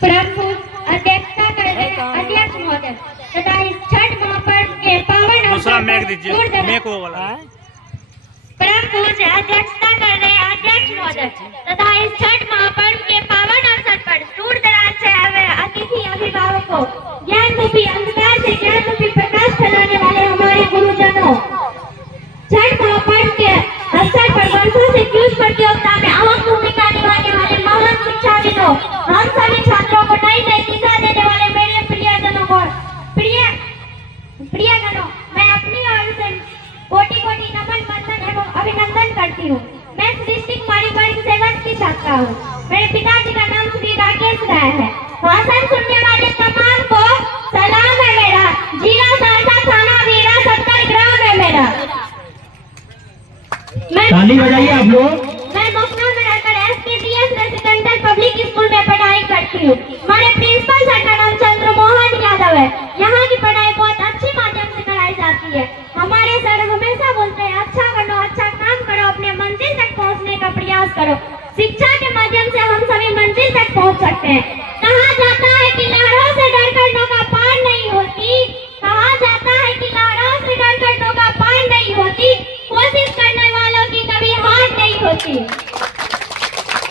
प्रमुख अध्यक्षता कर रहे अध्यक्ष महोदय तथा इस छठ महापर्व के पावन अवसर प्रमुख अध्यक्षता कर रहे अध्यक्ष महोदय तथा इस छठ महापर्व के पावन अवसर पर दूर दराज से आए अतिथि अभिभावकों, ज्ञान रूपी अंधकार से ज्ञान रूपी प्रकाश फैलाने वाले हमारे गुरुजनों, छठ महापर्व के अवसर पर वर्षों से क्विज प्रतियोगिता में अहम भूमिका निभाने वाले महान शिक्षाविदों, हम सभी छात्रों को नई नई दिशा देने वाले मेरे प्रियजनों को प्रियजनों, मैं अपनी ओर से कोटि कोटि नमन वंदन एवं अभिनंदन करती हूँ। मैं सृष्टि कुमारी वर्ग 7 की छात्रा हूँ। मेरे पिताजी का नाम श्री राकेश राय है। भाषण सुनने वाले तमाम को सलाम है मेरा। जिला सहरसा, थाना वीरा, 70 ग्राम है मेरा। ताली बजाइए आप लोग। मैं लखनऊ में रहकर SKDS रेसिडेंशियल पब्लिक स्कूल में पढ़ाई करती हूँ। हमारे प्रिंसिपल सर का नाम चंद्रमोहन यादव है। यहाँ की पढ़ाई बहुत अच्छी माध्यम से कराई जाती है। हमारे सर हमेशा बोलते हैं अच्छा करो, अच्छा काम करो, अपने मंजिल तक पहुँचने का प्रयास करो। शिक्षा के माध्यम से हम सभी मंजिल तक पहुँच सकते हैं। कहा जाता है कि लहरों से डरकर नौका पार नहीं होती। कहा जाता है कि लहरों से डरकर नौका पार नहीं होती। कोशिश करने वालों की कभी हार नहीं होती।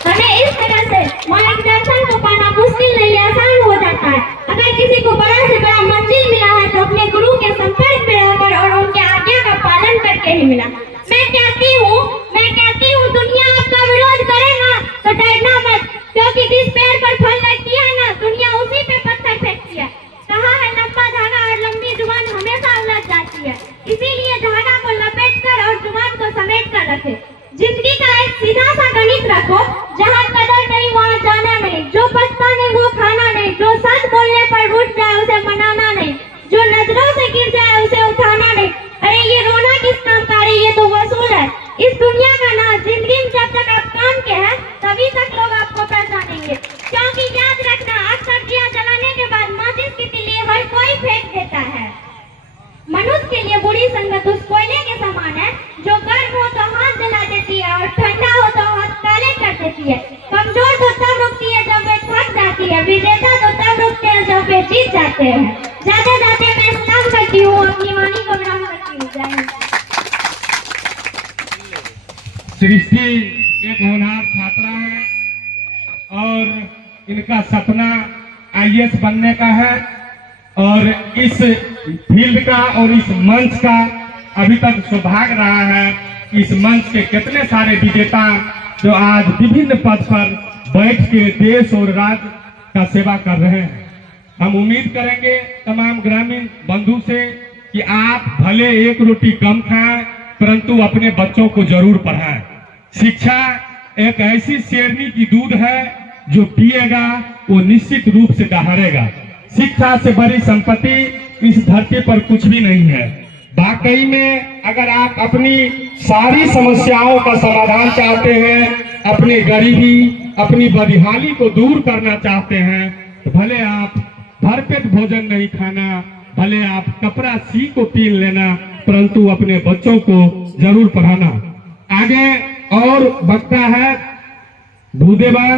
हमें इस तरह से मार्गदर्शन को पाना मुश्किल नहीं, आसान हो जाता है। अगर किसी को बड़ा से बड़ा मंजिल मिला है तो अपने गुरु के संपर्क में रहकर और उनके आज्ञा का पालन करके ही मिला। मैं कहती हूँ दुनिया आपका विरोध करे ना तो डरना मत, क्योंकि जिस पेड़ पर फल लगती है ना दुनिया उसी पे पत्थर फेंकती है। कहा है लंबा धागा और लंबी जुबान हमेशा उलझ जाती है, इसीलिए धागा को लपेट कर और जुबान को समेट कर रखे। जिंदगी का एक सीधा सा गणित रखो, जहाँ कदर नहीं वहाँ जाना नहीं, जो पछताने वो खाना नहीं, जो सच बोलने पर रुठ जाए उसे मनाना नहीं, जो नजरों से गिर जाए उसे उठाना नहीं। अरे ये रोना किस काम का है, ये तो वसूल है। इस दुनिया का ना जिंदगी में जब तक आप काम के हैं तभी तक लोग आपको पहचानेंगे, क्योंकि याद रखना आग सब्जियां जलाने के बाद माचिस की तिल्ली हर कोई फेंक देता है। मनुष्य के लिए बुरी संगत उस कोयले के समान है जो गर्म हो तो हाथ जला देती है और ठंडा हो तो हाथ काले कर देती है। कमजोर तो तब रुकती है जब वे थक जाती है, विजेता तो तब रुकते हैं जब वे जीत जाते हैं। जाते जाते मैं सलाम करती हूँ, अपनी वाणी को विराम करती हूँ। जय हिंद। सृष्टि एक होनहार छात्रा है और इनका सपना IAS बनने का है और इस फील्ड का और इस मंच का अभी तक सौभाग्य रहा है कि इस मंच के कितने सारे विजेता जो आज विभिन्न पद पर बैठ के देश और राज्य का सेवा कर रहे हैं। हम उम्मीद करेंगे तमाम ग्रामीण बंधु से कि आप भले एक रोटी कम खाएं परंतु अपने बच्चों को जरूर पढ़ाएं। शिक्षा एक ऐसी शेरनी की दूध है जो पिएगा वो निश्चित रूप से दहाड़ेगा। शिक्षा से बड़ी संपत्ति इस धरती पर कुछ भी नहीं है। वाकई में अगर आप अपनी सारी समस्याओं का समाधान चाहते हैं, अपनी गरीबी, अपनी बदहाली को दूर करना चाहते हैं, तो भले आप भरपेट भोजन नहीं खाना, भले आप कपड़ा सी को पीन लेना, परंतु अपने बच्चों को जरूर पढ़ाना। आगे और वक्ता है भूदेवान।